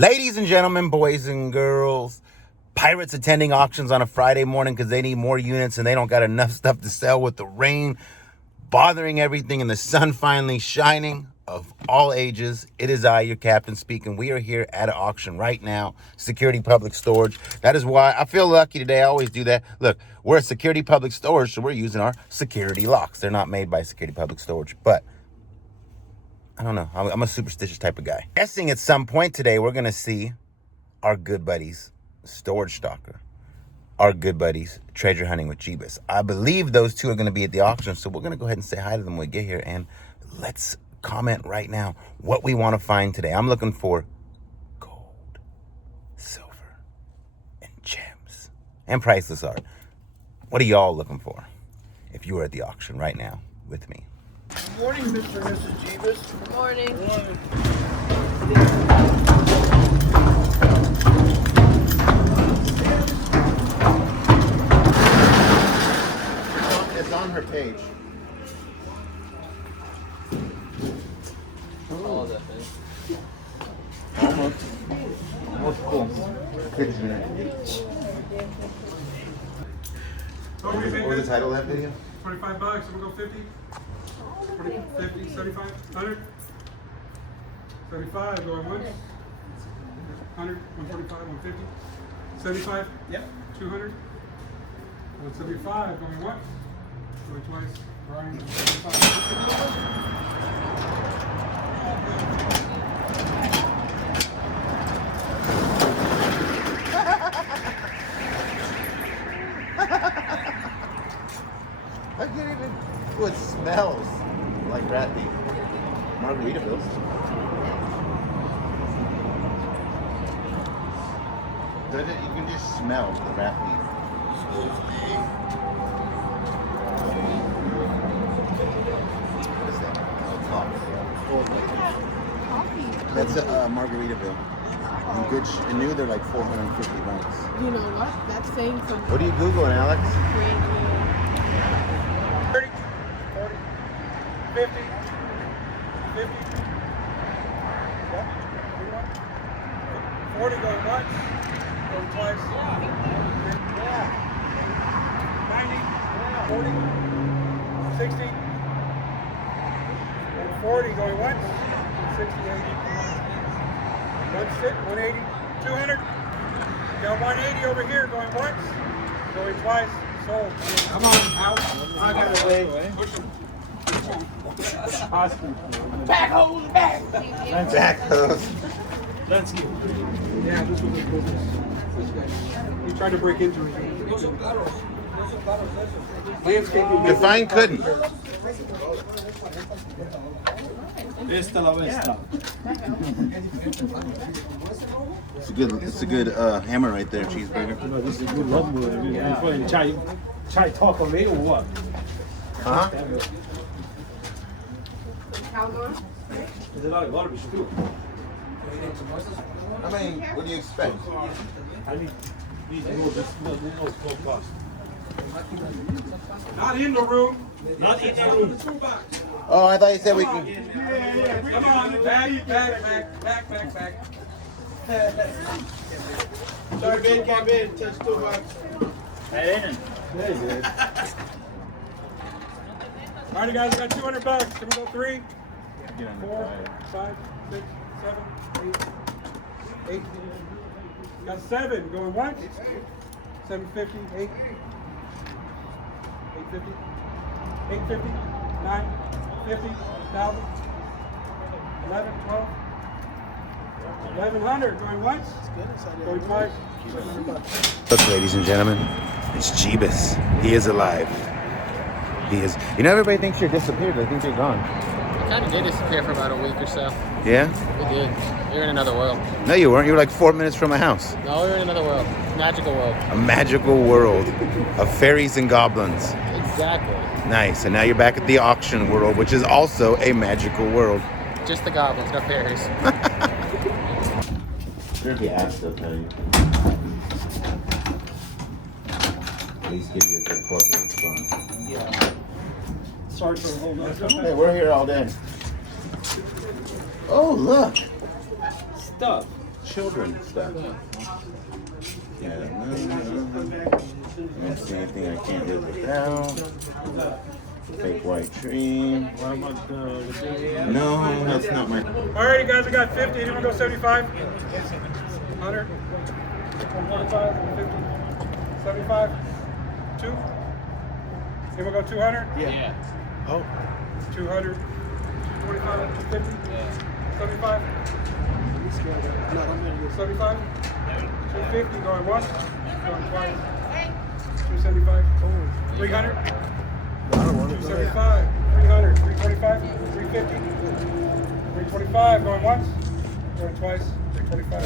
Ladies and gentlemen, boys and girls, pirates attending auctions on a Friday morning because they need more units and they don't got enough stuff to sell with the rain bothering everything and the sun finally shining. Of all ages, it is I, your captain, speaking. We are here at an auction right now, Security Public Storage. That is why I feel lucky today. I always do that. Look, we're a Security Public Storage, so we're using our security locks. They're not made by Security Public Storage, but I don't know. I'm a superstitious type of guy. Guessing at some point today, we're going to see our good buddies, Storage Stalker, our good buddies, Treasure Hunting with Jeebus. I believe those two are going to be at the auction, so we're going to go ahead and say hi to them when we get here, and let's comment right now what we want to find today. I'm looking for gold, silver, and gems, and priceless art. What are y'all looking for if you were at the auction right now with me? Good morning, Mr. and Mrs. Jeebus. Good morning. It's on her page. All of that thing. Almost cool. What was the title of that video? $25, I'm gonna go 50. 40, 50, 75, 100. 75, going once. 100, 145, 150. 75? Yep. 200. 175, going once. Going twice. Brian, 75. I can't even. Oh, it smells like rat meat. Margaritavilles. Does it? You can just smell the rat meat. What is that? Oh, that's a Margaritaville. And good. And new, they're like $450. You know what? That thing from What are you googling, Alex? Grand 30, 40, 50, 50. Yep. 40 going once. Going twice. 90, 40, 60. And 40 going once. 60, 80. 180, 200. Got 180 over here going once. Going twice. Sold. Come on, out. I got it away. Push him. Back hose, back. Jack hose. Let's go. Yeah, this was this guy. He tried to break into it. Landscaping. Define couldn't. Esta la vista. It's a good hammer right there, cheeseburger. This is a good love movie. Yeah. Chai talk on me or what? Huh? There's a lot of garbage too. I mean, what do you expect? I need these no cost. Not in the room. Not in the room. Oh, I thought you said we can. Yeah. Come on, back. Sorry, man, can't be touch too much. Hey, very good. All right, guys, we got $200. Can we go 3, 4, 5, 6, 7, 8, 8. Got 7 going once. 750, 8, 850, 850, 9, 50, 1,000, 11, 12, 1,100 going once. Going twice. $700. Look, ladies and gentlemen, it's Jeebus. He is alive. He is. You know, everybody thinks you're disappeared. They think you're gone. I kind of did disappear for about a week or so. Yeah? We did. You're in another world. No, you weren't. You were like 4 minutes from my house. No, we're in another world. Magical world. A magical world of fairies and goblins. Exactly. Nice. And now you're back at the auction world, which is also a magical world. Just the goblins, no fairies. Sure, if you ask, they'll tell you. At least give you a good corporate response. Yeah. Sorry for holding up. Hey, we're here all day. Oh, look. Stuff. children stuff. Yeah. Don't see anything I can't live without. Fake white tree. No, that's not my. Alright, you guys, I got 50. Anyone go 75? 100? 125? 50? 75? 2? Anyone go 200? Yeah. Oh. 200? 225? 250? 75? 75? 250 going once, going twice. 275? 300? 275, 300, 325, 350, 325 going once, going twice, 325.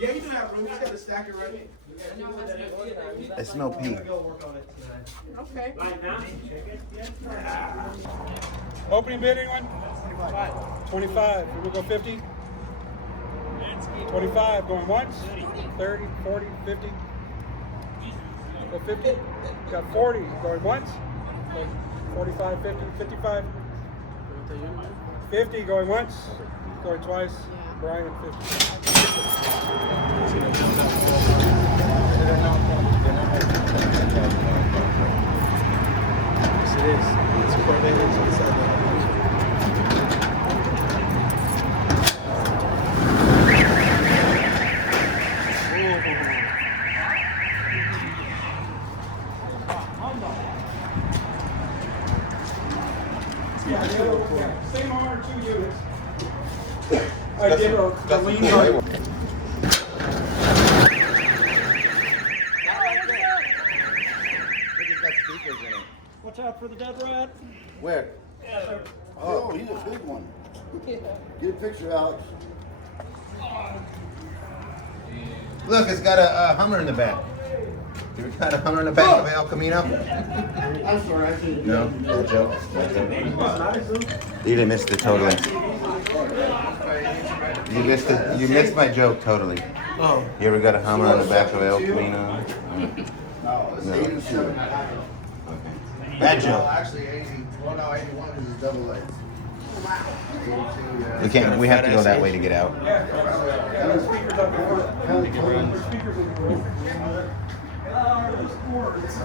Yeah, you do have room. You got a stack it ready. I smell pee. Okay. Opening bid, anyone? 25. We'll go 50. 25 going once, 30, 40, 50. Go 50. Got 40 going once. 45, 50, 55. 50 going once, going twice. Brian 50. Yes, it is. It's Corvette engine inside there. Yeah, same owner, 2 units. I did the lean on. Watch out for the dead rat. Where? Oh, he's a big one. Get a picture, Alex. Look, it's got a Hummer in the back. You ever got a Hummer in the back of El Camino? I'm sorry, I see it. No, no joke. You didn't miss it totally. You missed it. You missed my joke totally. Oh. You ever got a Hummer on the back of El Camino? No, it's No. 87. Bad joke. Actually, 80. Well, no, 81 is a double A. We can't. We have to go that way to get out.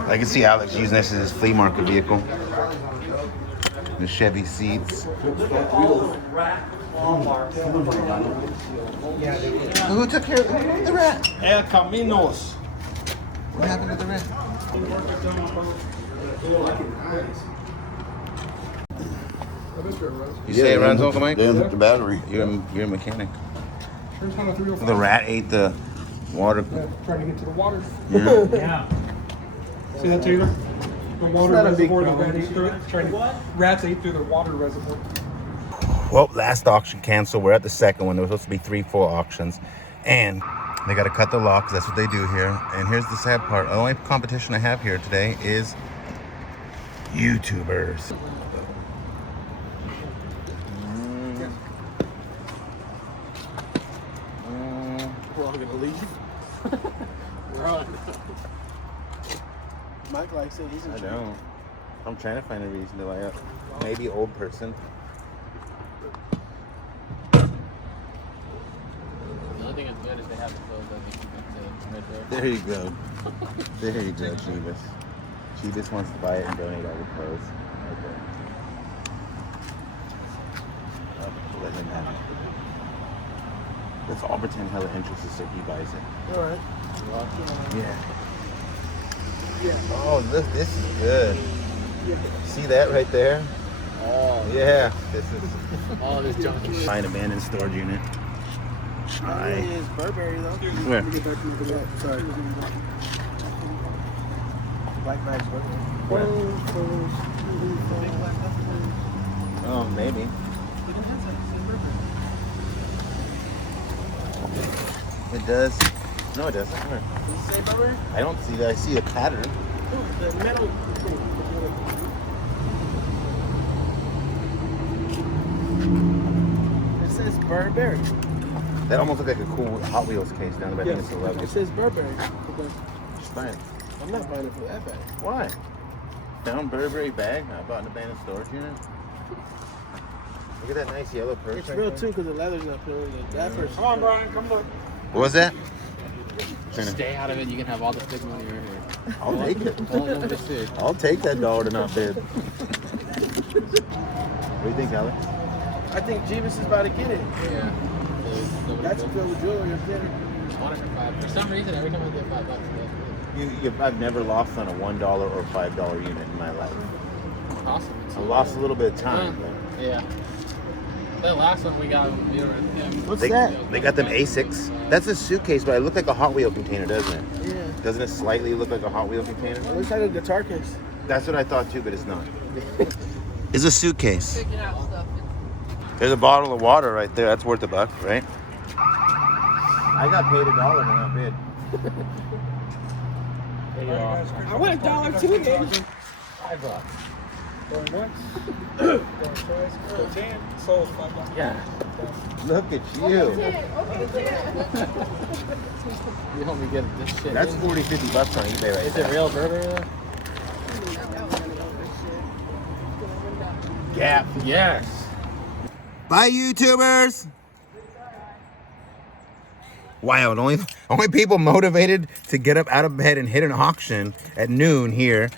I can see Alex using this as his flea market vehicle. The Chevy seats. Who took care of the rat? El Caminos. What happened to the rat? You say it runs Uncle Mike? They unhooked the battery. You're a mechanic. Turns on a 305. The rat ate the water. Trying to get to the water. Yeah. See that, Taylor? The water reservoir, the rat ate through it. Rats ate through the water reservoir. Well, last auction canceled. We're at the second one. There was supposed to be 3 full auctions. And they got to cut the lock 'cause that's what they do here. And here's the sad part. The only competition I have here today is YouTubers. We're all gonna leave. Run. Mike likes it. He's in I charge. don't. I'm trying to find a reason to light up. Maybe old person. The only thing that's good is they have the clothes that they keep it right there. There you go. There you go, Chivas. Chivas wants to buy it and donate all the clothes. Okay. Let him have it. Let's all pretend hella interested so he buys it. All right. Yeah. Oh, look, this is good. See that right there? Oh, Yeah. This is all this junk. fine abandoned storage unit. Aye. It's Burberry though. Where? Let me get back to the back. Sorry. Black Mag's Burberry. Oh, maybe. It does. No, it doesn't. Where? Does it say Burberry? I don't see that. I see a pattern. The metal. It says Burberry. That almost looks like a cool Hot Wheels case down there, but I think it's a It logo. says Burberry. Just buy it. I'm not buying it for that bag. Why? Found Burberry bag. I bought an abandoned storage unit. Look at that nice yellow purse. It's real too because the leather's not peeling. That person. Come on, Brian, come look. What was that? Stay out of it. You can have all the stick money right here. I'll take it. Only one to stick. I'll take that dollar to not bid. What do you think, Alex? I think Jeebus is about to get it. Yeah. That's a bill of jewelry up there. For some reason, every time I get $5, I've never lost on a $1 or $5 unit in my life. awesome. I lost a little bit of time. But Yeah. The last one we got, What's they, that? they got them Asics. That's a suitcase, but it looked like a Hot Wheel container, doesn't it? Yeah. Doesn't it slightly look like a Hot Wheel container? It looks like a guitar case. That's what I thought too, but it's not. It's a suitcase. There's a bottle of water right there. That's worth $1, right? I got paid $1 when I bid. I want $1 too, man. $5. Going once. Going twice. Go 10. Sold $5. Yeah. Look at you. You help me get this shit. That's $40, $50 on eBay right Is there. it real Burberry though? Gap. Yes. Bye, YouTubers. Wild. Only people motivated to get up out of bed and hit an auction at noon here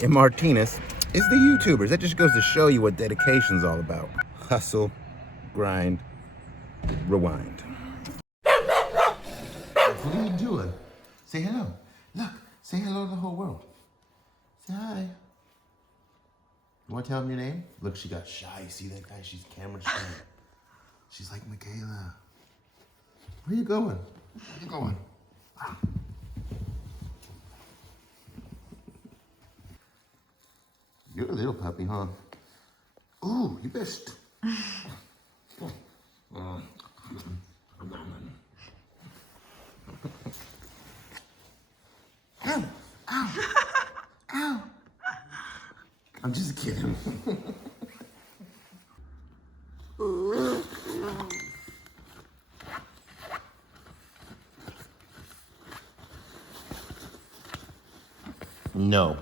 in Martinez is the YouTubers. That just goes to show you what dedication's all about. Hustle, grind, rewind. What are you doing? Say hello. Look, say hello to the whole world. Say hi. You want to tell them your name? Look, she got shy. See that guy? She's camera shy. She's like, Michaela. Where you going? Where you going? You're a little puppy, huh? Ooh, you best. Ow, ow, ow. I'm just kidding. No.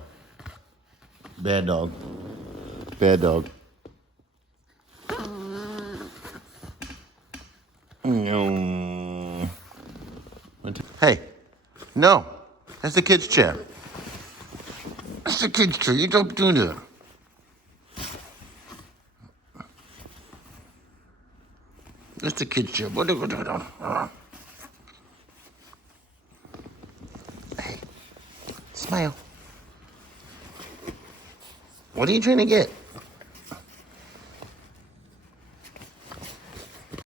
Bad dog. Bad dog. No. Hey, no. That's the kid's chair. That's the kid's chair. You don't do that. That's the kid's chair. Hey, smile. What are you trying to get?